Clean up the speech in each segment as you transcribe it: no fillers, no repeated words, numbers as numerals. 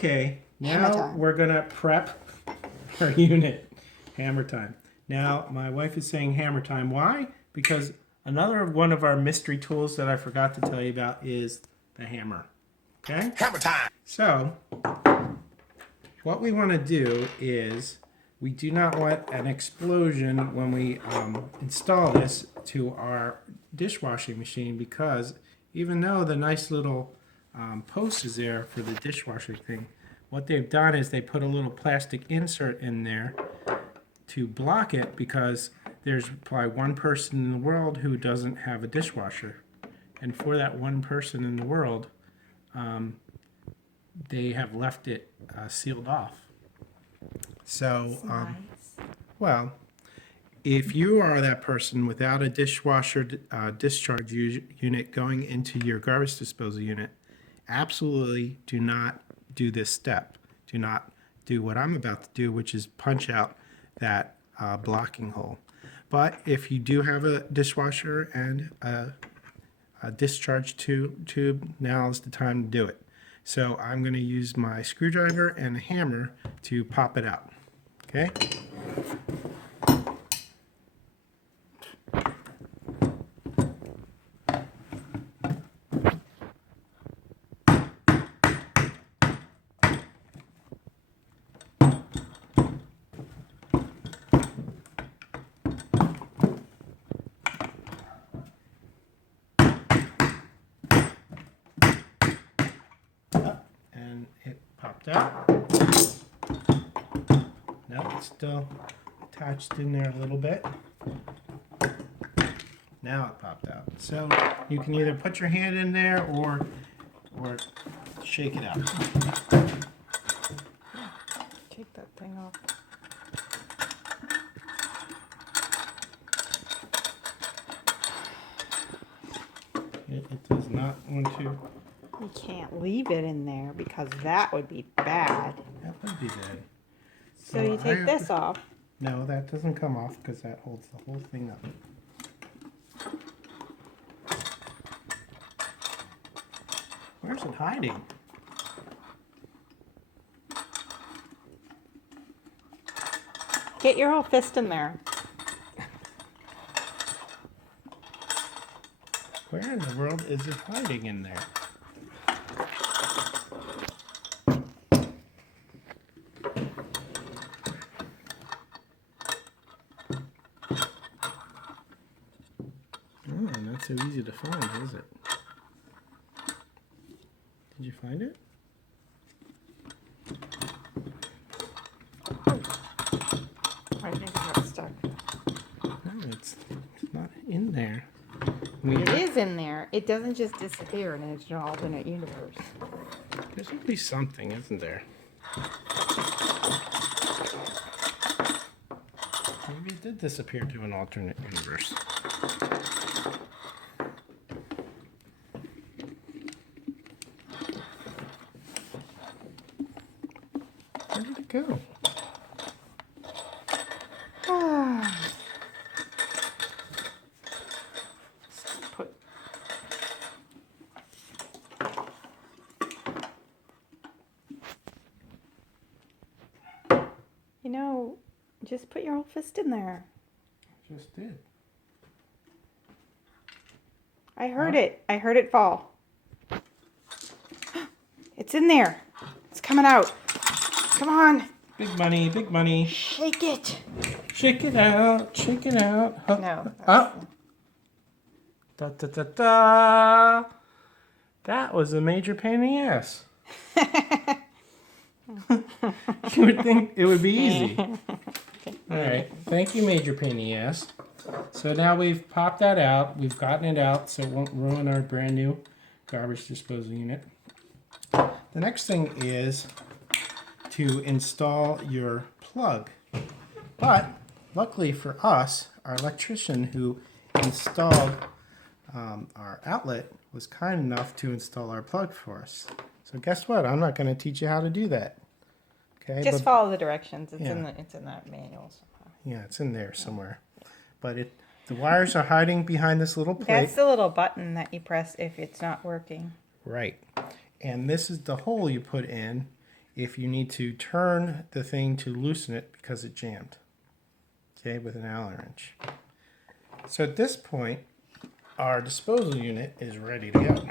Okay, Hammer now time. we're gonna prep our unit. Hammer time. Now, my wife is saying hammer time. Why? Because another one of our mystery tools that I forgot to tell you about is the hammer. Okay? Hammer time. So, what we want to do is we do not want an explosion when we install this to our dishwashing machine, because even though the nice little post is there for the dishwasher thing, what they've done is they put a little plastic insert in there to block it, because there's probably one person in the world who doesn't have a dishwasher. And for that one person in the world, they have left it sealed off. So, well, if you are that person without a dishwasher discharge unit going into your garbage disposal unit, absolutely do not do this step. Do not do what I'm about to do, which is punch out that blocking hole. But if you do have a dishwasher and a discharge tube, now is the time to do it. So I'm going to use my screwdriver and a hammer to pop it out. Okay? And it popped out. No, it's still attached in there a little bit. Now it popped out. So you can either put your hand in there or shake it out. Take that thing off. It does not want to. You can't leave it in there because that would be bad. That would be bad. So you I take have this to- off. No, that doesn't come off because that holds the whole thing up. Where's it hiding? Get your whole fist in there. Where in the world is it hiding in there? Oh, not so easy to find, is it? Did you find it? I think it got stuck. No, it's not in there. It is in there. It doesn't just disappear in an alternate universe. There should be something, isn't there? Maybe it did disappear to an alternate universe. Where did it go? Put. You know, just put your whole fist in there. Just did. I heard it. I heard it fall. It's in there. It's coming out. Come on. Big money, big money. Shake it. Shake it out, shake it out. Huh. No. Oh. Da da da da. That was a major pain in the ass. You would think it would be easy. All right. Thank you, major pain in the ass. So now we've popped that out. We've gotten it out so it won't ruin our brand new garbage disposal unit. The next thing is to install your plug. But luckily for us, our electrician who installed our outlet was kind enough to install our plug for us. So guess what? I'm not going to teach you how to do that. Okay? Just follow the directions. It's Yeah. it's in that manual somehow. Yeah, it's in there somewhere. But the wires are hiding behind this little plate. That's the little button that you press if it's not working. Right. And this is the hole you put in if you need to turn the thing to loosen it because it jammed, okay, with an Allen wrench. So at this point, our disposal unit is ready to go.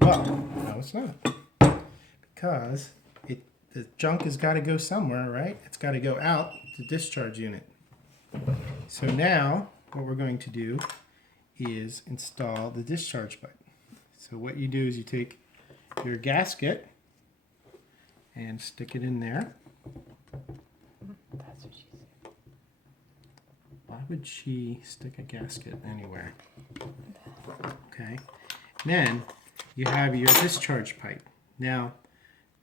Well, no, it's not, because the junk has got to go somewhere, right? It's got to go out the discharge unit. So now what we're going to do is install the discharge pipe. So what you do is you take your gasket and stick it in there. That's what she said. Why would she stick a gasket anywhere? Okay. Then you have your discharge pipe. Now,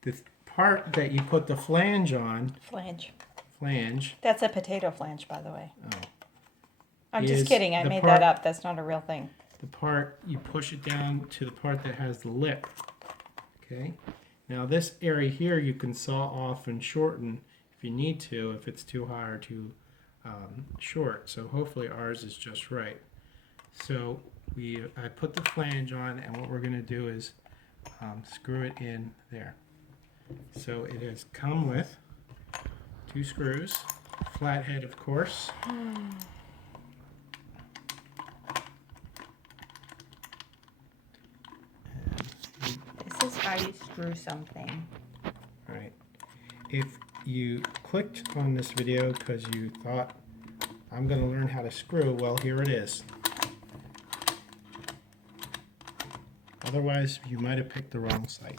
the part that you put the flange on, Flange. That's a potato flange, by the way. oh, I'm Is just kidding. I the made part- that up. That's not a real thing. the part you push it down to the part that has the lip. Okay. Now this area here you can saw off and shorten if you need to, if it's too high or too short. So hopefully ours is just right. So I put the flange on, and what we're going to do is screw it in there. So it has come with 2 screws, flathead of course. This is how you screw something. Right. If you clicked on this video because you thought, I'm going to learn how to screw, well, here it is. Otherwise, you might have picked the wrong site.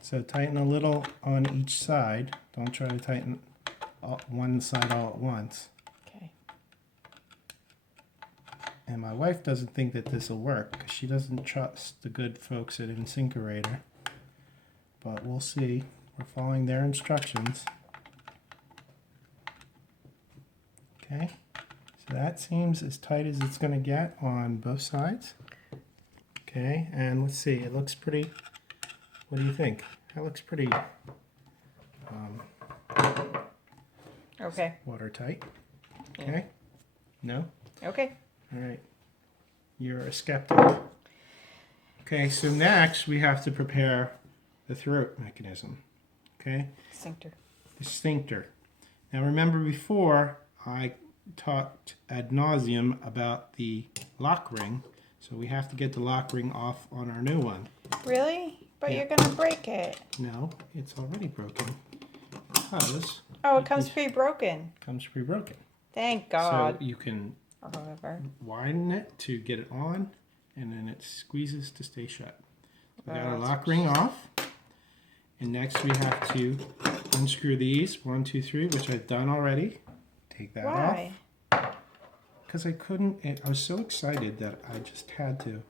So tighten a little on each side. Don't try to tighten one side all at once. Okay. And my wife doesn't think that this will work because she doesn't trust the good folks at InSinkErator. But we'll see. We're following their instructions. Okay, so that seems as tight as it's going to get on both sides. Okay, and let's see. It looks pretty. What do you think? That looks pretty Okay. watertight. Okay? No? Okay. All right. You're a skeptic. Okay, so next we have to prepare the throat mechanism. Okay? Sphincter. The sphincter. Now remember before I talked ad nauseum about the lock ring, so we have to get the lock ring off on our new one. Really? But Yeah. you're gonna break it. No, it's already broken because Oh, it comes pre-broken. it comes pre-broken. Thank God. So you can Or however. widen it to get it on, and then it squeezes to stay shut. We got our That's lock ring off, and next we have to unscrew these 1, 2, 3, which I've done already. Take that Why? off because I couldn't. I was so excited that I just had to.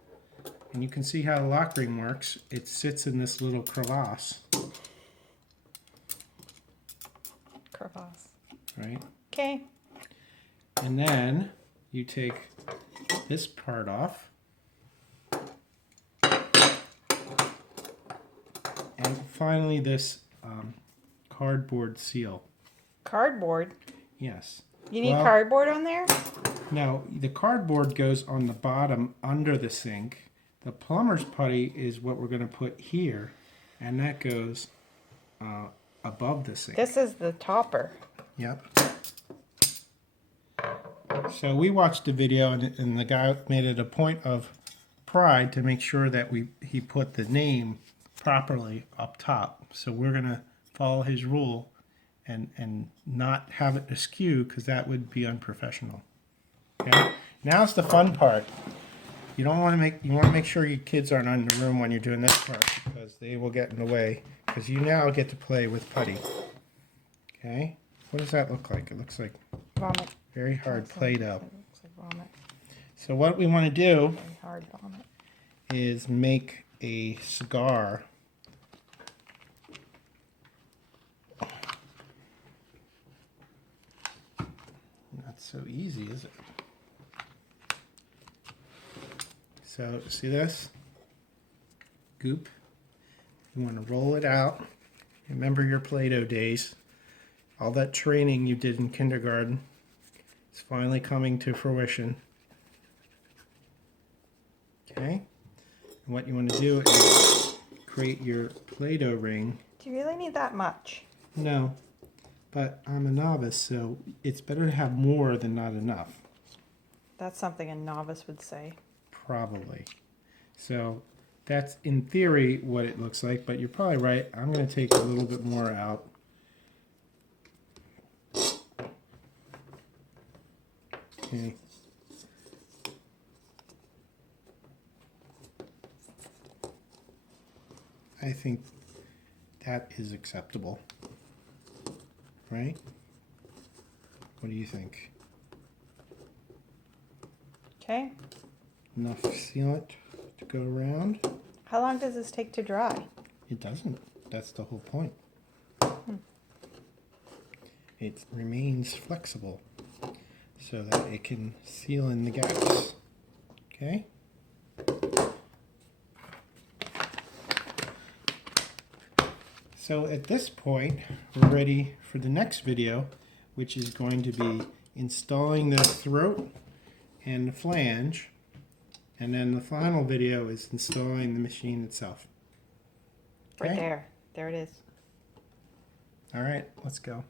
And you can see how the lock ring works. It sits in this little crevasse, Crevasse. right? Okay. And then you take this part off. And finally this cardboard seal. Cardboard. Yes. You need Well, cardboard on there? No, the cardboard goes on the bottom under the sink. The plumber's putty is what we're going to put here, and that goes above the sink. This is the topper. Yep. So we watched the video, and the guy made it a point of pride to make sure that he put the name properly up top. So we're going to follow his rule and not have it askew, because that would be unprofessional. Okay. Now it's the fun part. You want to make sure your kids aren't in the room when you're doing this part, because they will get in the way. Because you now get to play with putty. Okay. What does that look like? It looks like Vomit. very hard Play-Doh. It looks like vomit. So what we want to do Very hard vomit. is make a cigar. Not so easy, is it? So see this? Goop. You want to roll it out. Remember your Play-Doh days. All that training you did in kindergarten is finally coming to fruition. Okay? And what you want to do is create your Play-Doh ring. Do you really need that much? No, but I'm a novice, so it's better to have more than not enough. That's something a novice would say. Probably. So that's in theory what it looks like, but you're probably right. I'm going to take a little bit more out. Okay. I think that is acceptable. Right? What do you think? Okay. Enough sealant to go around? How long does this take to dry? It doesn't. That's the whole point. It remains flexible so that it can seal in the gaps. Okay? So at this point, we're ready for the next video, which is going to be installing the throat and the flange. And then the final video is installing the machine itself. Right Okay? there. There it is. All right, let's go.